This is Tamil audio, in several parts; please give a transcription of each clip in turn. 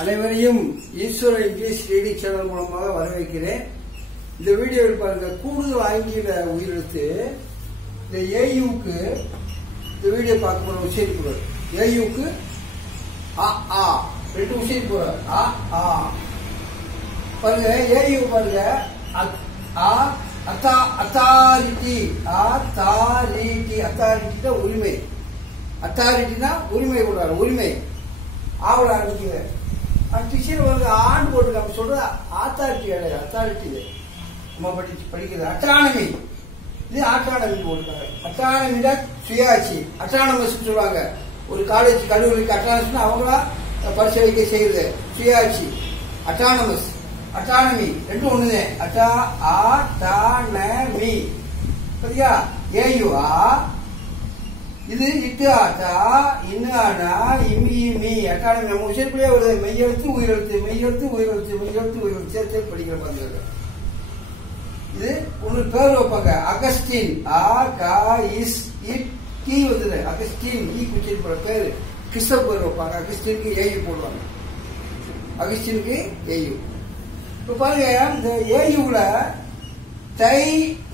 அனைவரையும் ஈஸ்வர இங்கிலீஷ் ரீடி சேனல் மூலமாக வரவேற்கிறேன். இந்த வீடியோவில் பாருங்க, கூடுதல் ஆங்கில உயிரெழுத்து இந்த ஏயுக்கு இந்த வீடியோ பார்க்க போற உச்சரிப்பு ஏயுக்கு ஆ ஆ ரெண்டு உச்சரிப்பு ஆ ஆ பாருங்க. ஏயு பாருங்க, அத்தாரிட்டி அத்தாரிட்டி அத்தாரிட்டினா உரிமை, அத்தாரிட்டினா உரிமை கொடுறாரு, உரிமை ஆவல ஆரம்பிக்குது. டீச்சர் வந்து ஆண்டு போட்டு அப்படி சொல்றது அத்தாரிட்டி கிடையாது, அத்தாரிட்டி நம்ம படிக்கிறது அட்டானமி, இது ஆட்டானமி போட்டுருக்காங்க. அட்டானமினா சுயாட்சி, அட்டானமஸ் சொல்லுவாங்க. ஒரு காலேஜ் கல்லூரிக்கு அட்டானமஸ் அவங்களா பரிசு வைக்க செய்யுது, சுயாட்சி அட்டானமஸ் அட்டானமி ரெண்டும் ஒண்ணுதே. அட்டானமி சரியா? ஏயு ஆ, இது இட்டு ஆட்டா இன்னு ஆனா இம்மி இம்மி அட்டானமி. நம்ம உச்சரிப்பிலே வருது, மெய்யெழுத்து உயிரெழுத்து மெய்யெழுத்து உயிரெழுத்து மெய்யெழுத்து உயிரெழுத்து சேர்த்து படிக்கிற மாதிரி. இது ஒண்ணு பேர் வைப்பாங்க, அகஸ்டின் ஆ கா இஸ் இட் கீ வந்தது அகஸ்டின் ஈ உச்சரிப்பு பேரு. கிறிஸ்தவ பேர் வைப்பாங்க, அகஸ்டினுக்கு ஏயு போடுவாங்க, அகஸ்டினுக்கு ஏயு. இப்ப பாருங்க, இந்த ஏயுல தை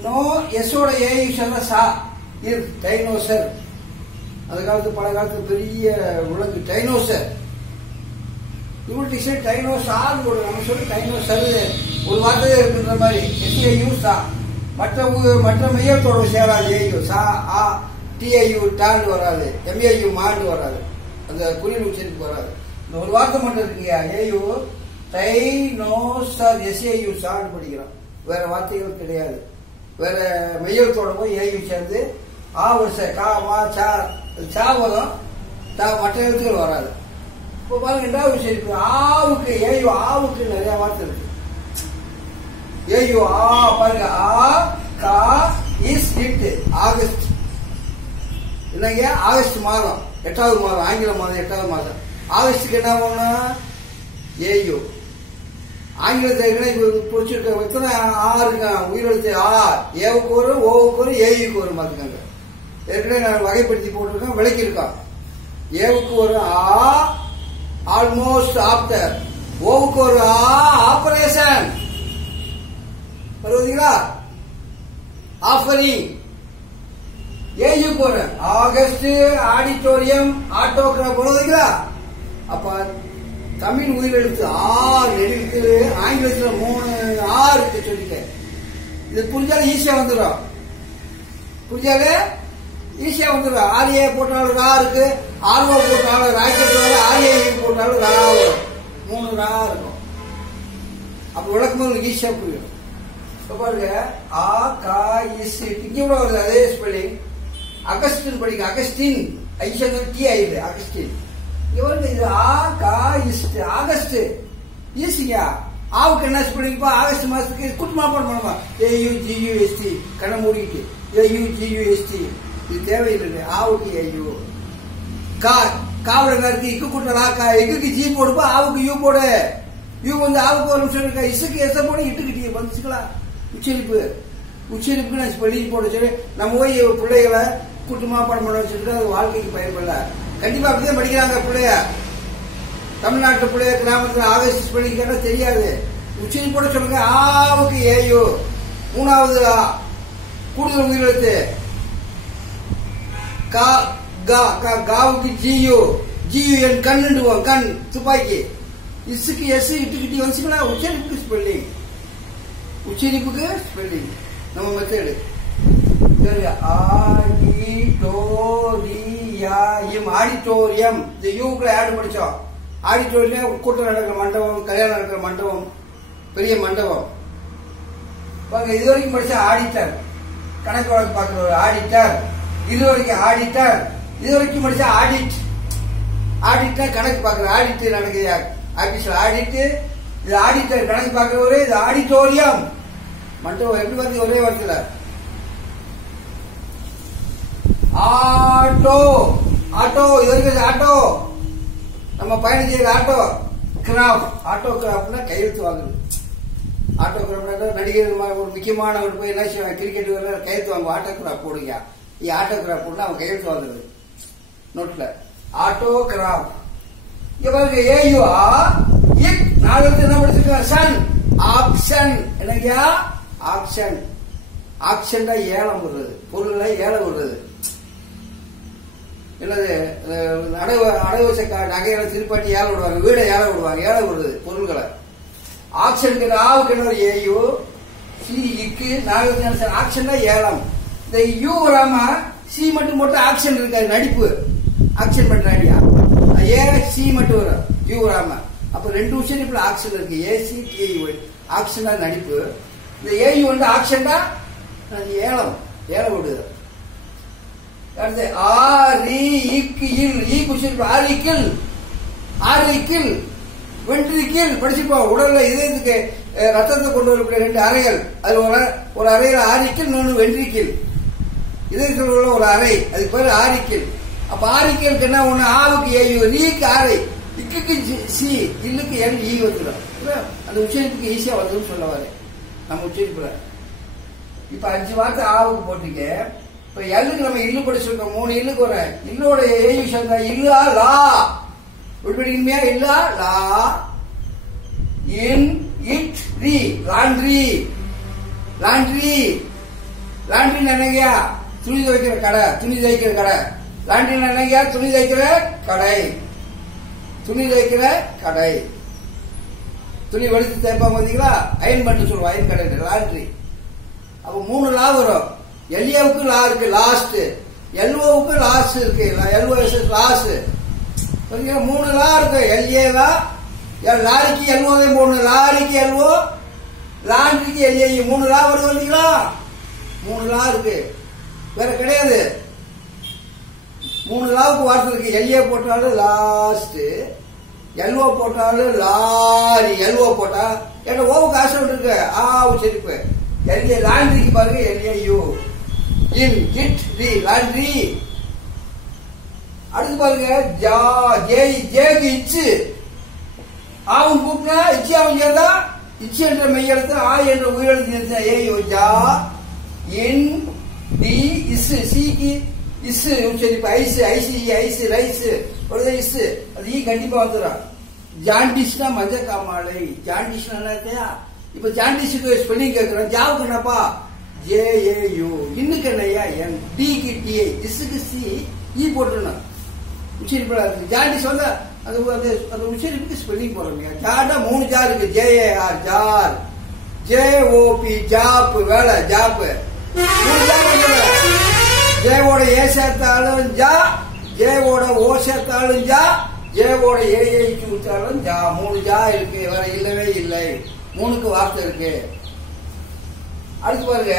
நோ எஸோட ஏயு சொல்ல சா இர் டைனோசர். அந்த காலத்து பல காலத்து பெரிய உலகு டைனோசர். இவங்க டைனோசார் நம்ம சொல்லி டைனோசர் ஒரு வார்த்தை இருக்குன்ற மாதிரி எஸ்ஏயு சா. மற்ற மையத்தோட சேராது, ஏயு சா ஆ டிஐயு டான்னு வராது, எம்ஏயு மாண்டு வராது, அந்த குறியீடு உச்சரிப்பு வராது. இந்த ஒரு வார்த்தை மட்டும் இருக்குயா, ஏயு டைனோசர் எஸ்ஏயு சான்னு படிக்கிறோம். வேற வார்த்தைகள் கிடையாது. வேற மையத்தோட போய் ஏயு சேர்ந்து ஆ வருஷ கா மா சா சா வரும், மற்ற எழுத்துக்கள் வராது. இப்போ பாருங்க, ரெண்டாவது உச்சரிப்பு ஆவுக்கு ஏயு, ஆவுக்கு நிறைய வார்த்தை இருக்கு. ஏயு ஆ பாருங்க, ஆ கா இஸ் இட் ஆகஸ்ட். என்னங்க, ஆகஸ்ட் மாதம் 8வது மாதம், ஆங்கில மாதம் 8வது மாதம். ஆகஸ்டுக்கு என்ன பண்ணணும், ஏயு. ஆங்கிலத்தை புடிச்சிருக்க எத்தனை ஆ இருக்கு உயிரெழுத்து, ஆ ஏவுக்கு வரும், ஓவுக்கு வரும், ஏயுக்கு வரும். பாத்துக்காங்க, ஏற்கனவே நான் வகைப்படுத்தி போட்டிருக்கேன், விளக்கியிருக்கோம். ஏவுக்கு ஒரு ஆ ஆல்மோஸ்ட் ஆப்டர், ஓவுக்கு ஒரு ஆ ஆபரேஷன் வருவீங்களா, ஆஃபரிங். ஏயுக்கு ஒரு ஆகஸ்ட் ஆடிட்டோரியம் ஆட்டோகிராஃப் வருவீங்களா. அப்ப தமிழ் உயிரெழுத்து ஆ எழுத்து, ஆங்கிலத்துல 3 ஆ இருக்கு சொல்லிட்டேன். இது புரிஞ்சாலும் ஈஸியா வந்துடும், புரிஞ்சாலே ஈஸியா வந்துடும். ஆரியே போட்டாலும் ரா இருக்கு, ஆர்வோ போட்டாலும் ராக்கெட் வர, ஆரியே போட்டாலும் ரா வரும், 3 ரா இருக்கும். அப்ப விளக்கும்போது ஈஸியா புரியும். இப்ப பாருங்க, ஆ கா இஸ் இங்க கூட வருது அதே ஸ்பெல்லிங். அகஸ்டின் படிக்க, அகஸ்டின் ஐசன் டி ஆயிடுது அகஸ்டின். இவருக்கு இது ஆ கா இஸ்ட் ஆகஸ்ட் ஈஸியா. ஆவுக்கு என்ன ஸ்பெல்லிங்ப்பா, ஆகஸ்ட் மாசத்துக்கு குட்டுமா பண்ணுமா, ஏயு ஜியூஎஸ்டி கண்ண மூடிக்கிட்டு ஏயு ஜியூஎஸ்டி, இது தேவையில்லை. ஆவுக்கு ஏயு. கா காவல இருக்கு, இக்கு கூட்டலா கா, இக்கு ஜி போடுப்பா, ஆவுக்கு யூ போடு. யூ வந்து ஆவுக்கு ஒரு சொல்லிருக்கா, இசுக்கு எச போடு, இட்டுக்கிட்டே வந்துச்சுக்கலாம். உச்சரிப்பு உச்சரிப்புக்கு நான் ஸ்பெல்லிங் போட சொல்லி நம்ம போய் பிள்ளைகளை கூட்டுமா படம் பண்ண வச்சுட்டு அது வாழ்க்கைக்கு பயன்படல. கண்டிப்பா அப்படிதான் படிக்கிறாங்க பிள்ளைய. தமிழ்நாட்டு பிள்ளைய கிராமத்துல ஆகஸ்ட் ஸ்பெல்லிங் கேட்டா தெரியாது. உச்சரிப்பு போட சொல்லுங்க, ஆவுக்கு ஏயு. 3வது கூடுதல் உயிரெழுத்து கா கா காவுக்கு ஜியு, ஜியு என் கண்ணுடுவோம், கண் துப்பாக்கி. இசுக்கு எஸ் இட்டுக்கிட்டி வந்துச்சுங்களா. உச்சரிப்புக்கு ஸ்பெல்லிங், உச்சரிப்புக்கு ஸ்பெல்லிங் நம்ம மெத்தேடு. ஆடிட்டோரியம், ஆடிட்டோரியம் இந்த யூக்குள்ள ஆடு படிச்சோம். ஆடிட்டோரியம் கூட்டம் நடக்கிற மண்டபம், கல்யாணம் நடக்கிற மண்டபம், பெரிய மண்டபம். இது வரைக்கும் படிச்சா ஆடிட்டர், கணக்கு வழக்கு பார்க்கிற ஒரு ஆடிட்டர். இது வரைக்கும் ஆடிட்டர், இது வரைக்கும் படிச்சா ஆடிட், ஆடிட்டர் கணக்கு பார்க்கிற, ஆடிட் நடக்குது ஆபீஸ்ல ஆடிட். இது ஆடிட்டர் கணக்கு பார்க்கிறவரு. இது ஆடிட்டோரியம் மண்டபம். எப்படி வந்து ஒரே வார்த்தையில ஆட்டோ, ஆட்டோ இது வரைக்கும் ஆட்டோ நம்ம பயணம் செய்யற ஆட்டோ கிராஃப். ஆட்டோ கிராஃப்னா கையெழுத்து வாங்குது. ஆட்டோ கிராஃப் நடிகர் ஒரு முக்கியமானவர் போய் என்ன செய்வாங்க, கிரிக்கெட் கையெழுத்து வாங்குவோம், ஆட்டோ கிராஃப் போடுங்க. ஆட்டோ கிராஃப் போட்டு அவன் கையெழுத்து வாங்குறது நோட்ல, ஆட்டோ கிராஃப். இங்க பாருங்க, ஏயு ஆ நாலு என்ன படிச்சிருக்க சன் ஆக்ஷன் என்னங்கயா ஆக்ஷன் ஆக்ஷன் தான் ஏலம் விடுறது பொருளை ஏலம் விடுறது என்னது அடகு வச்ச நகைகளை திருப்பாட்டி ஏலம் விடுவாங்க வீடை ஏலம் விடுவாங்க ஏலம் விடுறது பொருள்களை ஆக்ஷனுக்கு ஆவுக்கு என்ன ஒரு ஏயு சி இக்கு நாலு ஆக்ஷன் தான் ஏலம் இந்த யூ வராம சி மட்டும் போட்டு ஆக்ஷன் இருக்காது நடிப்பு ஆக்ஷன் பண்ற ஐடியா ஏ சி மட்டும் வரும் யூ வராம அப்ப ரெண்டு உச்சரிப்புல ஆக்ஷன் இருக்கு ஏசி டிஐ ஆக்ஷன் தான் நடிப்பு இந்த ஏயு வந்து ஆக்ஷன் தான் ஏலம் ஏலம் விடுது அடுத்து ஆரி இக்கு இல் ஈ உச்சரிப்பு ஆரிக்கில் ஆரிக்கில் வென்ட்ரிக்கில் படிச்சுப்போம் உடல்ல இதயத்துக்கு ரத்தத்தை கொண்டு வரக்கூடிய ரெண்டு அறைகள் அது ஒரு அறையில ஆரிக்கில் இன்னொன்னு வென்ட்ரிக்கில் இதயத்தில் உள்ள ஒரு அறை அதுக்கு பேரு ஆரிக்கில் அப்ப ஆரிக்கலுக்கு என்ன ஒண்ணு ஆவுக்கு ஏயு ரீக்கு ஆரை இக்கு சி இல்லுக்கு என் ஈ வந்துடும் அந்த உச்சரிப்புக்கு ஈஸியா வருதுன்னு சொல்ல வர நம்ம உச்சரிப்புல இப்ப 5 வார்த்தை ஆவுக்கு போட்டீங்க இப்ப எல்லுக்கு நம்ம இல்லு படிச்சிருக்கோம் 3 இல்லுக்கு ஒரு இல்லோட ஏயு சேர்ந்தா இல்லா லா உள்படிமையா இல்லா லா இன் இட் ரி லாண்ட்ரி லாண்ட்ரி லாண்ட்ரி என்னங்கயா துணி துவைக்கிற கடை துணி துவைக்கிற கடை லாண்ட்ரி என்னங்கயா துணி துவைக்கிற கடை துணி துவைக்கிற கடை துணி வெளுத்து தேய்ப்பாங்க பாத்தீங்களா அயன் பண்ணி சொல்லுவோம் அயன் கடை லாண்ட்ரி அப்ப 3 லா வரும் எல்ஏவுக்கு லா இருக்கு லாஸ்ட் எல்ஓவுக்கு லாஸ்ட் இருக்கு எல்ஓஎஸ் லாஸ்ட் 3 லா இருக்கு எல்ஏ லா லாரிக்கு எல்ஓவே 3 லாரிக்கு எல்ஓ லாண்ட்ரிக்கு எல்ஏ 3 லா வருது இல்லீங்களா 3 லா இருக்கு வேற கிடையாது 3 லாவுக்கு வார்த்தை இருக்கு எல்ஏ போட்டாலும் லாஸ்ட் எல்ஓ போட்டாலும் லாரி எல்ஓ போட்டா ஏன்னா ஓவுக்கு ஆசை இருக்கு ஆ உச்சரிப்பு எல்ஏ லாண்ட்ரிக்கு பாருங்க எல்ஏ இன் இட் ரி லாண்ட்ரி அடுத்து பாருங்க ஜா ஜேக்கு இச்சு ஆவும் கூப்பிட்டா இச்சி ஆவும் சேர்ந்தா இச்சி என்ற மெய்யெழுத்து ஆ என்ற உயிரெழுத்து ஏயோ ஜா இன் டி இசு சிக்கு இசு உச்சரிப்பு ஐசு ஐசி ஐசு ரைஸ் ஒரு இசு அது ஈ கண்டிப்பா வந்துடும் ஜாண்டிஸ்னா மஞ்ச காமாலை ஜாண்டிஸ்னா என்ன இப்ப ஜாண்டிஸுக்கு ஸ்பெல்லிங் கேட்கிறோம் ஜாவுக்கு என்னப்பா ஜேஏயு இன்னுக்கு என்னையா என் டிக்கு டிஏ இசுக்கு சி ஈ போட்டுருணும் உச்சரிப்பு ஜாண்டிஸ் வந்து அது உச்சரிப்புக்கு ஸ்பெல்லிங் போடுறோம் ஜாடா 3 ஜா இருக்கு ஜேஏஆர் ஜார் ஜேஓபி ஜாப் வேலை ஜாப் 3 ஜா ஜேவோட ஏ சேர்த்தாலும் ஜா ஜேவோட ஓ சேர்த்தாலும் ஜா ஜேவோட ஏஐக்கு ஊத்தாலும் ஜா 3 ஜா இருக்கு வேற இல்லவே இல்லை 3க்கு வார்த்தை இருக்கு அடுத்து பாருங்க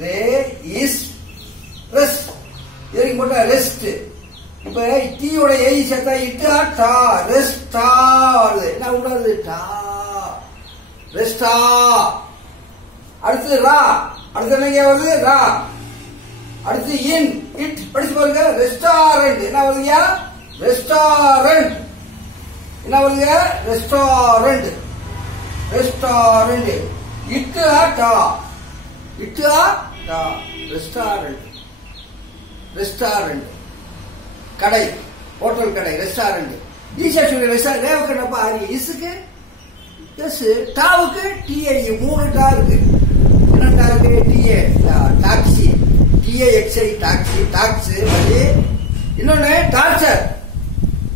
there is rest இதுக்கு போட்டா ரெஸ்ட் இப்ப டீயோட ஏ சேர்த்தா இட்டா டா ரெஸ்டா வருது என்ன விடாது டா ரெஸ்டா அடுத்து ரா அடுத்து என்ன வருது ரா அடுத்து இன் இட் படிச்சு பாருங்க ரெஸ்டாரண்ட் என்ன வருதுங்க ரெஸ்டாரண்ட் என்ன வருதுங்க ரெஸ்டாரண்ட் ரெஸ்டாரண்ட் இட்டு டா இட்டு டா ரெஸ்டாரண்ட் ரெஸ்டாரண்ட் கடை ஹோட்டல் கடை ரெஸ்டாரண்ட் ஈஸியா சொல்லி ரெஸ்டாரண்ட் ரேவுக்கு என்னப்பா ஆரி இசுக்கு எஸ் டாவுக்கு டிஏ 3 டா இருக்கு என்ன டா இருக்கு டிஏ டாக்ஸி டிஏஎக்ஸ்ஐ டாக்ஸி டாக்ஸ் இன்னொன்னு டார்ச்சர்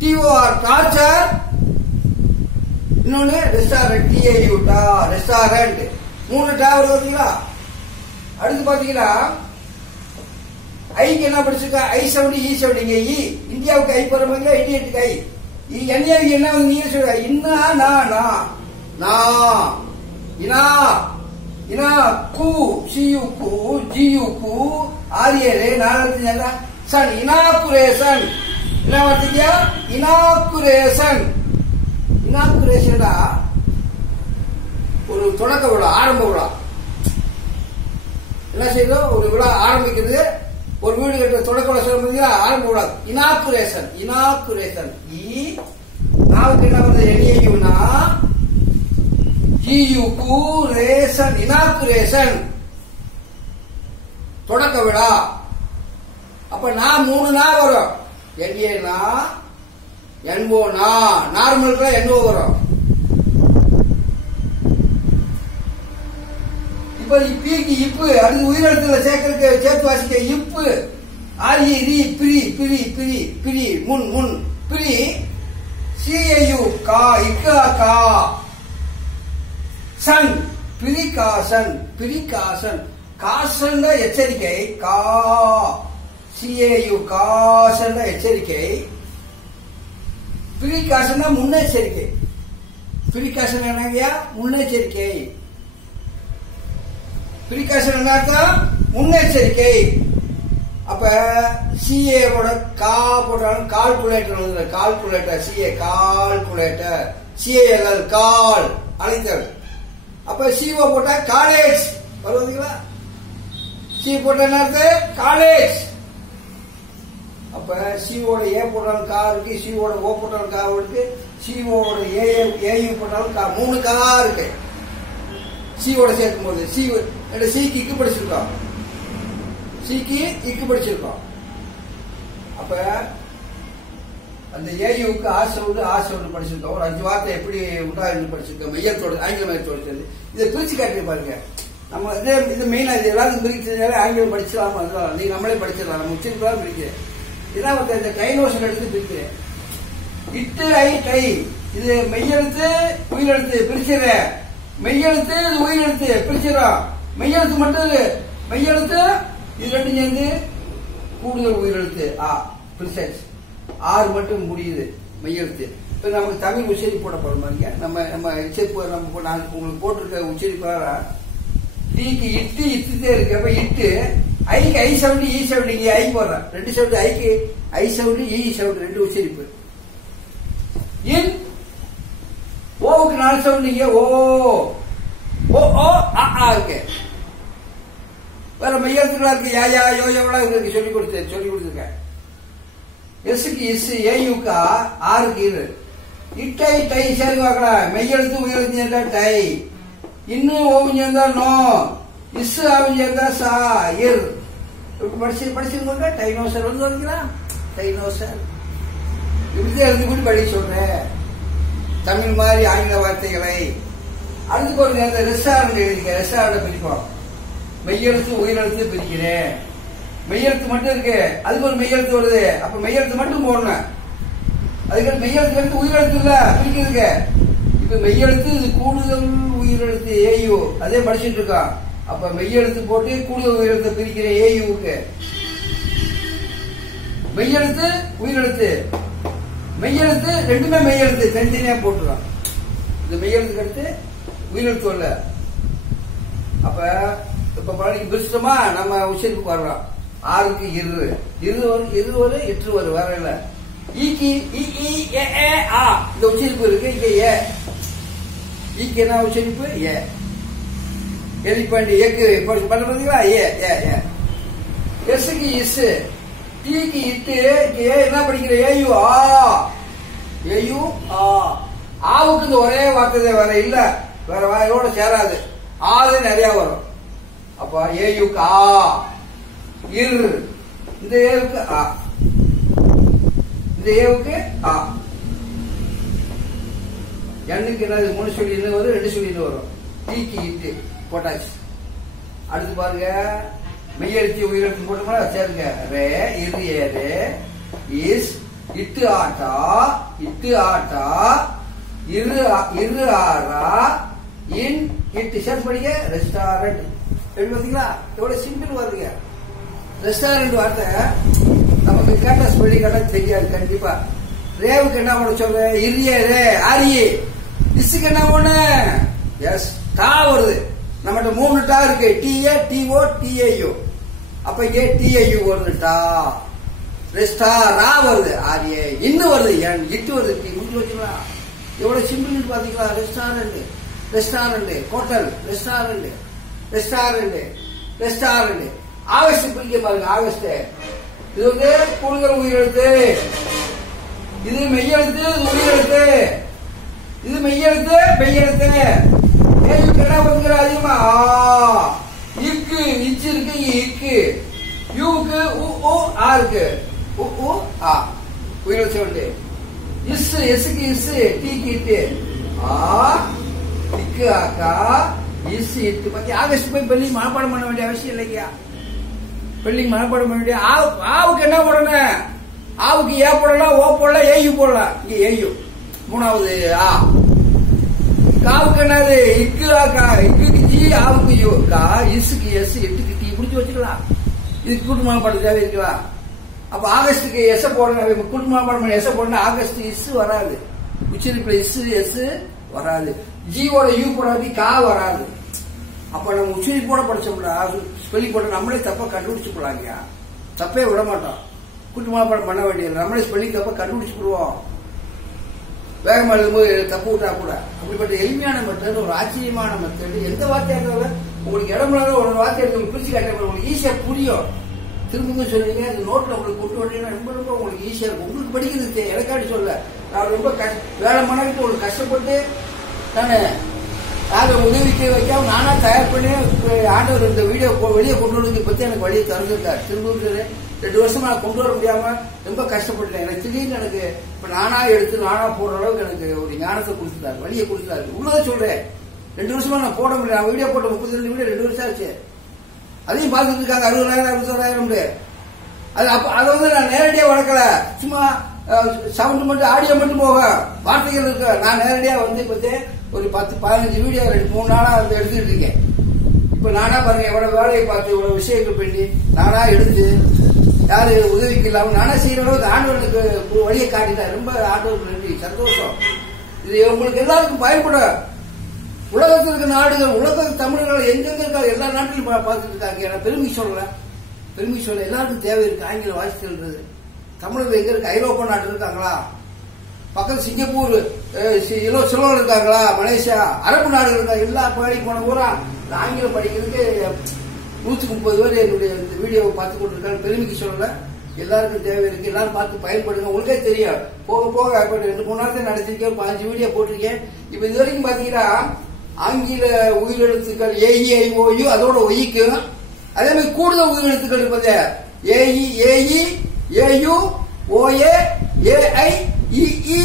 டிஓஆர் டார்ச்சர் இன்னொன்னு ரெஸ்டாரண்ட் டிஏயு டா ரெஸ்டாரண்ட் 3 டா வருதுங்களா அடுத்து பாத்தீங்கன்னா ஐக்கு என்ன படிச்சிருக்கா ஐ சவுண்ட் ஈ சவுண்ட் இங்க ஈ இந்தியாவுக்கு ஐ போறவங்க இந்தியத்துக்கு ஐ என்ஏவி என்ன வந்து நீங்க சொல்ற இன்னா நா நா நா இனா இனா கு சியு கு ஜியு கு ஆரியரே நாலு சன் இனாகுரேஷன் என்ன வார்த்தைங்க இனாகுரேஷன் இனாகுரேஷன்டா ஒரு தொடக்க விழா ஆரம்ப விழா என்ன செய்யணும் ஒரு விழா ஆரம்பிக்கிறது ஒரு வீடு கட்டுற தொடக்க விழா சொல்ல ஆரம்ப விழா இனாகுரேஷன் இனாகுரேஷன் நாவுக்கு என்ன வருது எனியுனா ஜியுகு ரேஷன் இனாகுரேஷன் தொடக்க விழா அப்ப நான் 3 நா வரும் என்ஏனா என்ஓ நா நார்மலுக்கு என்ஓ வரும் இப்ப பீக்கு இப்பு அடுத்து உயிரெழுத்துல சேர்த்து வாசிக்க இப்பு ஆரி ரி பிரி பிரி பிரி பிரி முன் முன் பிரி சிஏயு கா இக்கா கா சன் பிரிகாசன் பிரிகாசன் காசன் எச்சரிக்கை கா சிஏயு காசன் எச்சரிக்கை பிரிகாசன் முன்னெச்சரிக்கை பிரிகாசன் என்னங்கய்யா முன்னெச்சரிக்கை பிரிகாசன் என்ன அர்த்தம் முன்னெச்சரிக்கை அப்ப சிஏ கா போட்டாலும் calculator calculator C A calculator C A L L call அழைத்தல் அப்ப சிஓ போட்டா காலேஜ் வருவீங்களா சி போட்ட என்ன காலேஜ் அப்ப சிஓட ஏ போட்டாலும் கா இருக்கு சிஓட ஓ போட்டாலும் கா இருக்கு சிஓட ஏயு போட்டாலும் கா 3 கா இருக்கு சிஓட சேர்க்கும் போது சிக்கு இக்கு படிச்சிருக்கோம் சிக்கு இக்கு படிச்சிருக்கோம் அப்ப அந்த ஏயுக்கு ஆ சவுண்டு படிச்சிருக்கோம் ஒரு 5 வார்த்தை எப்படி உண்டாயிருந்து படிச்சிருக்கோம் மையத்தோடு ஆங்கில மையத்தோடு சேர்ந்து இதை பிரிச்சு காட்டி பாருங்க நம்ம இது மெயினா இது எல்லாரும் பிரிக்கிறதுனால ஆங்கிலம் படிச்சலாமா நீங்க நம்மளே படிச்சிடலாம் நம்ம உச்சரிப்பாலும் பிரிக்கிறேன் இதான் இந்த டைனோஷன் எடுத்து பிரிக்கிறேன் இட்டு ஐ டை இது மெய்யெழுத்து உயிரெழுத்து பிரிச்சிடறேன் மெய்யெழுத்து இது உயிரெழுத்து பிரிச்சிடறோம் மெய்யெழுத்து மட்டும் மெய்யெழுத்து இது ரெண்டும் சேர்ந்து கூடுதல் உயிரெழுத்து ஆ பிரிச்சாச்சு 6 மட்டும் முடியுது மெய்யெழுத்து இப்ப நமக்கு தமிழ் உச்சரிப்பு போட போறோம் நம்ம உச்சரிப்பு உங்களுக்கு போட்டிருக்க உச்சரிப்பாரா டீக்கு இட்டு இட்டுதே இருக்கு அப்ப இட்டு ஐக்கு ஐ சவுண்டு ஈ சவுண்டு இங்க ஐ போடுறேன் 2 சவுண்டு ஐக்கு ஐ சவுண்டு ஈ சவுண்டு 2 உச்சரிப்பு இன் ஓவுக்கு 4 சவுண்டு இங்க ஓ ஓ ஓ ஆ இருக்கு வேற மையத்துகளா இருக்கு யா யா யோ யோலாம் இருக்கு சொல்லி கொடுத்துருக்கேன் எஸ்க்கு இஸ் ஏயுக்கா ஆறுக்கு இரு இட்டை டை சேர்ந்து பார்க்கலாம் மெய்யெழுத்து உயிரெழுத்து சேர்ந்தா டை இன்னும் ஓவும் சேர்ந்தா நோ இஸ் ஆவும் சேர்ந்தா சா இர் படிச்சிருக்கோங்க டைனோசர் வந்து வந்துக்கலாம் டைனோசர் இப்படிதான் எழுதி கூட படி சொல்றேன் தமிழ் மாதிரி ஆங்கில வார்த்தைகளை அதுக்கு ஒரு நேரத்தில் ரெஸ்டாரண்ட் எழுதிக்க ரெஸ்டாரண்ட் பிரிப்போம் மெய்யெழுத்து உயிரெழுத்து பிரிக்கிறேன் மெய்யெழுத்து மட்டும் இருக்கு அதுக்கு ஒரு மெய்யெழுத்து வருது அப்ப மெய்யெழுத்து மட்டும் போடணும் அதுக்கு மெய்யெழுத்து எடுத்து உயிரெழுத்து இல்ல பிரிக்கிறதுக்கு இப்ப மெய்யெழுத்து இது கூடுதல் உயிரெழுத்து ஏயு அதே படிச்சுட்டு இருக்கோம் அப்ப மெய்யெழுத்து போட்டு கூடுதல் உயிரெழுத்து பிரிக்கிறேன் ஏயுக்கு மெய்யெழுத்து உயிரெழுத்து மெய்யெழுத்து ரெண்டுமே மெய்யெழுத்து தனித்தனியா போட்டுருக்கோம் இந்த மெய்யெழுத்துக்கு அடுத்து உயிரெழுத்து வரல அப்ப இப்ப பழனிக்கு பிரிச்சுட்டோமா நம்ம உச்சரிப்புக்கு வர்றோம் 6க்கு இரு வரும் எட்டு வரும் வேற இல்ல ஈக்கு ஆ இந்த உச்சரிப்பு இருக்கு இங்க ஏ ஈக்கு என்ன உச்சரிப்பு ஏ எலிப்பாண்டி ஏக்கு பண்ண பாத்தீங்களா ஏ ஏ ஏ எஸ்க்கு இஸ் டீக்கு இட்டு ஏ என்ன படிக்கிற ஏயு ஆ ஏயு ஆ ஆவுக்கு இந்த ஒரே வார்த்தை வேற இல்ல வேற வாயோட சேராது ஆது நிறைய வரும் அப்ப ஏயுக்கு ஆ இர் இந்த ஏவுக்கு ஆ இந்த ஏவுக்கு ஆ எண்ணுக்கு என்னது 3 சொல்லி இன்னும் வரும் 2 சொல்லி இன்னும் வரும் டீக்கு இட்டு போட்டாச்சு அடுத்து பாருங்க மெய்யெழுத்து உயிரெழுத்து போட்டோம்னா சேருங்க ரே இரு ஏ இஸ் இட்டு ஆட்டா இரு ஆரா இன் இட்டு சேர்த்து படிக்க ரெஸ்டாரண்ட் எப்படி பாத்தீங்களா எவ்வளவு சிம்பிள் வருதுங்க ரெஸ்டாரண்ட் வார்த்தை நமக்கு கேட்ட ஸ்பெல்லிங் கேட்டா தெரியாது கண்டிப்பா ரேவுக்கு என்ன பண்ண சொல்றேன் இரியே ரே ஆரியே இஸ்க்கு என்ன பண்ண எஸ் டா வருது நம்மகிட்ட 3 டா இருக்கு டிஏ டிஓ டிஏயு அப்ப இங்கே டிஏயு வருது டா ரெஸ்டாரா வருது ஆரியே இன்னும் வருது இட்டு வருது முடிஞ்சு வச்சுக்கலாம் எவ்வளவு சிம்பிள் பாத்தீங்களா ரெஸ்டாரண்ட் ஹோட்டல் ரெஸ்டாரண்ட் ஆகஸ்ட் பிரிக்க பாருங்க ஆகஸ்ட் இது வந்து கூடுதல் உயிரெழுத்து இது மெய்யெழுத்து உயிரெழுத்து இது மெய்யெழுத்து ஏழுக்கு என்ன வந்துக்கிற அதிகமா இக்கு இச்சு இருக்கு இக்கு யூக்கு ஆ இருக்கு ஆ உயிரெழுத்து வந்து எஸ்க்கு டீக்கு இட்டு ஆ இக்கு ஆக்கா இஸ் இட்டு பத்தி ஆகஸ்ட் போய் பெல்லிங் மனப்பாடம் பண்ண வேண்டிய அவசியம் இல்லையா? பெல்லிங் மனப்பாடம் பண்ண வேண்டிய ஆவுக்கு என்ன போடணும்? ஆவுக்கு ஏ போடலாம், ஓ போடலாம், ஏயு போடலாம். இங்க ஏயு மூணாவது ஆ. காவுக்கு என்னது? இக்கு இக்குக்கு ஜி, ஆவுக்கு யூ. கா இசுக்கு எஸ், எட்டுக்கு டி புடிச்சு வச்சுக்கலாம். இதுக்கு கூட்டு மனப்பாடம் தேவை இருக்கலாம். அப்ப ஆகஸ்டுக்கு எஸ் போடணும். கூட்டு மனப்பாடம் எஸ் போடணும். ஆகஸ்ட் இஸ் வராது. உச்சரிப்புல இஸ் எஸ் வராது. ஜியோட யூ போடாது, கா வராது. அப்ப நம்ம உச்சரிப்போட படிச்சோம்னா ஸ்பெல்லிங் போட்டு நம்மளே தப்பா கண்டுபிடிச்சு போலாங்க. தப்பே விட மாட்டோம். கூட்டு மனப்பாடம் பண்ண வேண்டியது. நம்மளே ஸ்பெல்லிங் தப்பா கண்டுபிடிச்சுடுவோம். வேகமா எழுதும்போது தப்பு விட்டா கூட. அப்படிப்பட்ட எளிமையான மெத்தட், ஒரு ஆச்சரியமான மெத்தட். எந்த வார்த்தையா இருந்தாலும் உங்களுக்கு இடம்னால ஒரு வார்த்தை எடுத்து பிரிச்சு காட்ட உங்களுக்கு ஈஸியா புரியும். திரும்பவும் சொல்றீங்க, அந்த நோட்ல உங்களுக்கு கொண்டு வந்தீங்கன்னா ரொம்ப ரொம்ப உங்களுக்கு ஈஸியா இருக்கும். உங்களுக்கு படிக்கிறது எனக்காடி சொல்ல, நான் ரொம்ப வேலை மனக்கிட்டு ஒரு கஷ்டப்பட்டு தானே யாரை உதவிக்கு வைக்காம நானா தயார் பண்ணி ஆண்டவர் இந்த வீடியோ வெளியே கொண்டு வரதுக்கு பத்தி எனக்கு வழியை திறந்துருக்காரு. திரும்பவும் 2 வருஷமா நான் கொண்டு வர முடியாம ரொம்ப கஷ்டப்பட்டேன். எனக்கு திடீர்னு எனக்கு இப்ப நானா எடுத்து நானா போடுற அளவுக்கு எனக்கு ஒரு ஞானத்தை கொடுத்துட்டாரு, வழியை கொடுத்துட்டாரு. உள்ளதை சொல்றேன். 2 வருஷமா நான் போட முடியல. நான் வீடியோ போட்ட 32 வீடியோ 2 வருஷம் ஆச்சு. அதையும் பார்த்துட்டு இருக்காங்க. 60,000 60,000. அது அப்ப அதை நான் நேரடியா வளர்க்கல. சும்மா சவுண்ட் மட்டும், ஆடியோ மட்டும் போக வார்த்தைகள் இருக்க. நான் நேரடியா இப்ப ஒரு 10-15 வீடியோ 2-3 நாளா எடுத்துட்டு இருக்கேன். இப்ப நானா பாருங்க எவ்வளவு வேலையை பார்த்து இவ்வளவு விஷயங்கள் பண்ணி நானா எடுத்து யாரு உதவிக்கு இல்லாம நானா செய்யற அளவுக்கு ஆண்டவனுக்கு வழியை காட்டிட்டேன். ரொம்ப ஆண்டவருக்கு நன்றி, சந்தோஷம். இது உங்களுக்கு எல்லாருக்கும் பயன்படும். உலகத்தில் இருக்க நாடுகள், உலகத்தில் தமிழர்கள் எங்கெங்க இருக்காங்க எல்லா நாட்டிலும் பார்த்துட்டு இருக்காங்க. நான் பெருமை சொல்ல எல்லாருக்கும் தேவை இருக்கு ஆங்கில வாசிக்கிறது. தமிழர்கள் எங்க இருக்கு? ஐரோப்பா நாட்டு இருக்காங்களா? பக்கத்து சிங்கப்பூர், சிலோன் இருக்காங்களா? மலேசியா, அரபு நாடுகள் இருக்காங்க. எல்லா பகுதிக்கு போன பூரா ஆங்கிலம் படிக்கிறதுக்கு 130 பேர் என்னுடைய இந்த வீடியோவை பார்த்து கொண்டிருக்காங்க. பெருமைக்கு சொல்லல, எல்லாருக்கும் தேவை இருக்கு. எல்லாரும் பார்த்து பயன்படுங்க. உங்களுக்கே தெரியும். போக போக 2-3 நாள் நடத்திருக்கேன், 15 வீடியோ போட்டிருக்கேன். இப்ப இது வரைக்கும் பாத்தீங்கன்னா ஆங்கில உயிரெழுத்துக்கள் AEIOU அதோட ஒய்க்கும், அதே மாதிரி கூடுதல் உயிரெழுத்துக்கள் இருப்பது AE AU OA AI EE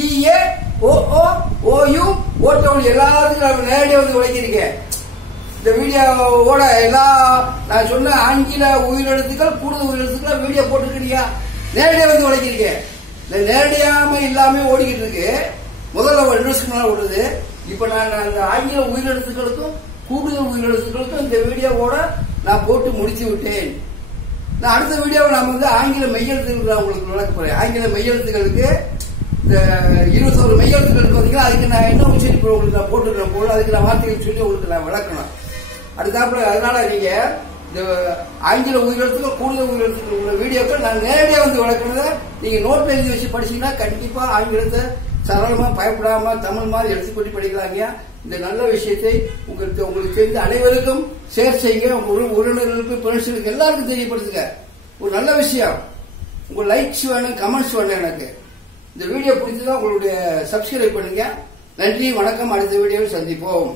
EA OO OU OW எல்லாத்துக்கும் நான் நேரடியாக உழைக்கிறேன். இந்த வீடியோவோட எல்லா நான் சொன்ன ஆங்கில உயிரெழுத்துக்கள் கூடுதல் உயிரெழுத்துக்கள் வீடியோ போட்டுருக்கீங்க. நேரடியாக உழைக்கிறீங்க. இந்த நேரடியாம இல்லாம ஓடிக்கிட்டு இருக்கு. முதல்ல 2 வருஷத்துக்கு மேல ஓடுது. இப்ப நான் அந்த ஆங்கில உயிரெழுத்துக்களுக்கும் கூடுதல் உயிரெழுத்துக்களுக்கும் இந்த வீடியோவோட நான் போட்டு முடிச்சு விட்டேன். நான் அடுத்த வீடியோவில் நாம ஆங்கில மெய்யெழுத்துக்கள் நான் உங்களுக்கு விளக்க போறேன். ஆங்கில மெய்யெழுத்துக்களுக்கு இந்த 21 மெய்யெழுத்துக்கள் பார்த்தீங்கன்னா அதுக்கு நான் என்ன உச்சரிப்பு உங்களுக்கு நான் போட்டுக்கிறேன் போல அதுக்கு நான் வார்த்தைகள் சொல்லி உங்களுக்கு நான் விளக்கணும். அடுத்தாப்புல அதனால நீங்க இந்த ஆங்கில உயிரெழுத்துக்கள் கூடுதல் உயிரெழுத்துக்கள் உள்ள வீடியோக்கள் நான் நேரடியா விளக்குறத நீங்க நோட்ல எழுதி வச்சு படிச்சீங்கன்னா கண்டிப்பா ஆங்கிலத்தை சரளமா பயப்படாம தமிழ் மாதிரி எடுத்துக்கொண்டு படிக்கலாங்க. இந்த நல்ல விஷயத்தை உங்களுக்கு தெரிந்த அனைவருக்கும் ஷேர் செய்யுங்க. உறவினர்களுக்கு, ஃப்ரெண்ட்ஸுக்கு எல்லாருக்கும் தெரியப்படுத்துங்க. ஒரு நல்ல விஷயம். உங்க லைக்ஸ் வேணும், கமெண்ட்ஸ் வேணும். எனக்கு இந்த வீடியோ பிடிச்சதா உங்களுடைய சப்ஸ்கிரைப் பண்ணுங்க. நன்றி, வணக்கம். அடுத்த வீடியோவில் சந்திப்போம்.